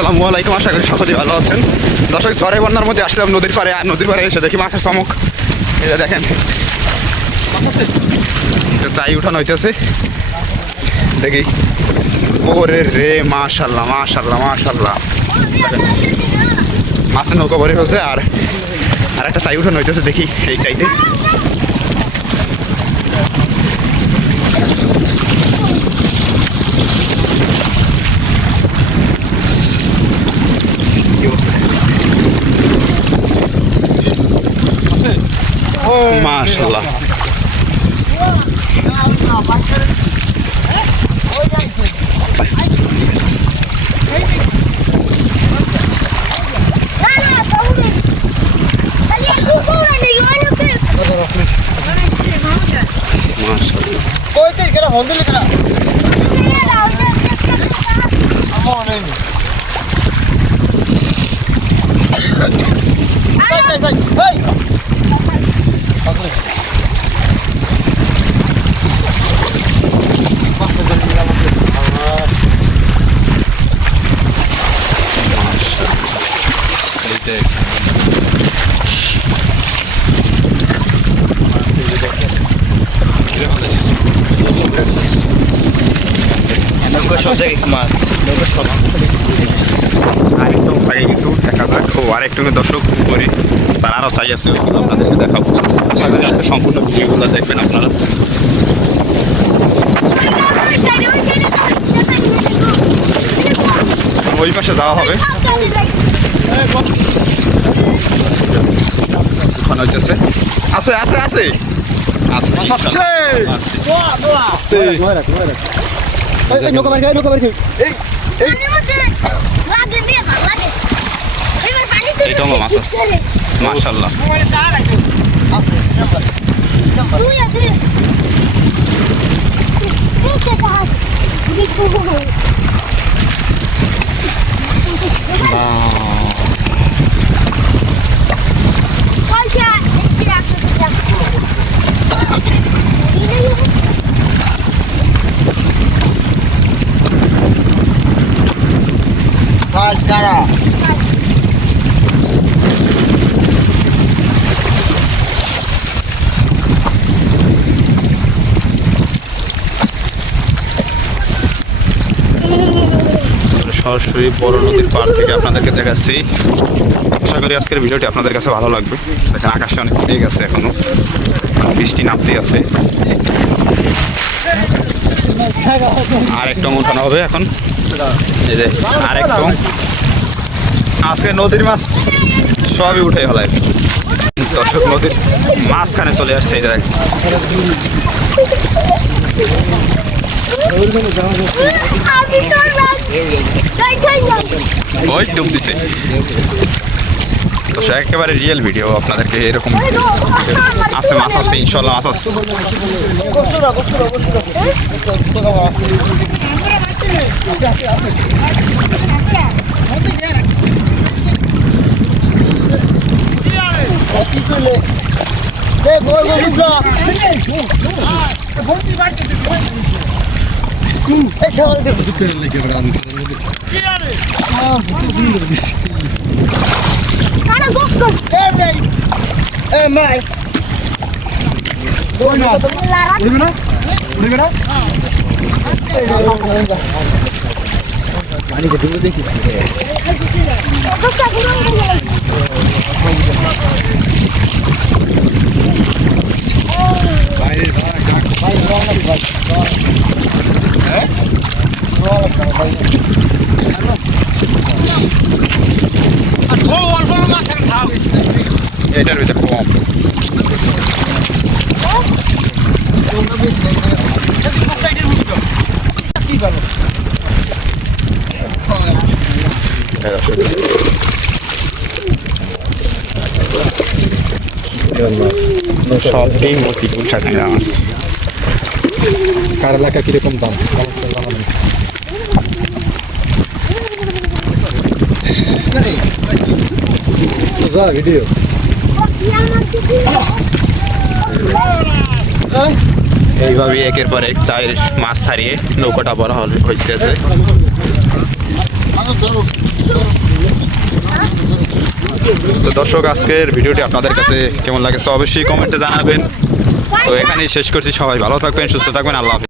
আসসালামু আলাইকুম, আশা করি সকলেই ভালো আছেন। দর্শক, ঝড়ে বন্যার মধ্যে আসলাম নদীর পাড়ে, আর নদীর পাড়ে এসে দেখি মাছের চমক। এটা দেখেন, চাই উঠানো হইতেছে, দেখি। ওরে রে, মাশাল্লাহ মাশাল্লাহ মাশাল্লাহ, মাছের নৌকা ভরে ফেলছে। আর একটা চাই উঠানো হইতেছে, দেখি এই সাইডে। মাশাআল্লাহ, আরেকটু দর্শক করি, তার আরও চাই আছে, ওইগুলো আপনাদেরকে দেখাবো। আশা করি আজকে সম্পূর্ণ ভিডিওগুলো দেখবেন আপনারা। ওই পাশে যাওয়া হবে, আছে আছে আছে এইটাও মাছ আছে, মাশাআল্লাহ। সরাসরি বড় নদীর পাড় থেকে আপনাদেরকে দেখাচ্ছি। আশা করি আজকের ভিডিওটি আপনাদের কাছে ভালো লাগবে। দেখেন, আকাশে অনেক ঠিক আছে, এখনো বৃষ্টি নামতেই আছে। আরেকটু উঠানো হবে এখন, এই যে আরেকটু। আজকে নদীর মাছ সবই উঠে ফেলায়। দর্শক, নদীর মাঝখানে চলে আসছে, এই জায়গায় ওই ডুব দিছে। তো একেবারে রিয়েল ভিডিও আপনাদেরকে এরকম আছে, মাছ আছে, ইনশাল্লাহ মাছ আছে। এটার ভিতরে কম সবই মতিপুর সাথে মাছ। কার এলাকা কিরকম দাম? ভিডিও এইভাবে একের পর এক চায়ের মাছ ছাড়িয়ে নৌকাটা বড় হয়েছে। তো দর্শক, আজকের ভিডিওটি আপনাদের কাছে কেমন লাগেছে অবশ্যই কমেন্টে জানাবেন। তো এখানেই শেষ করছি, সবাই ভালো থাকবেন, সুস্থ থাকবেন, আল্লাহ হাফেজ।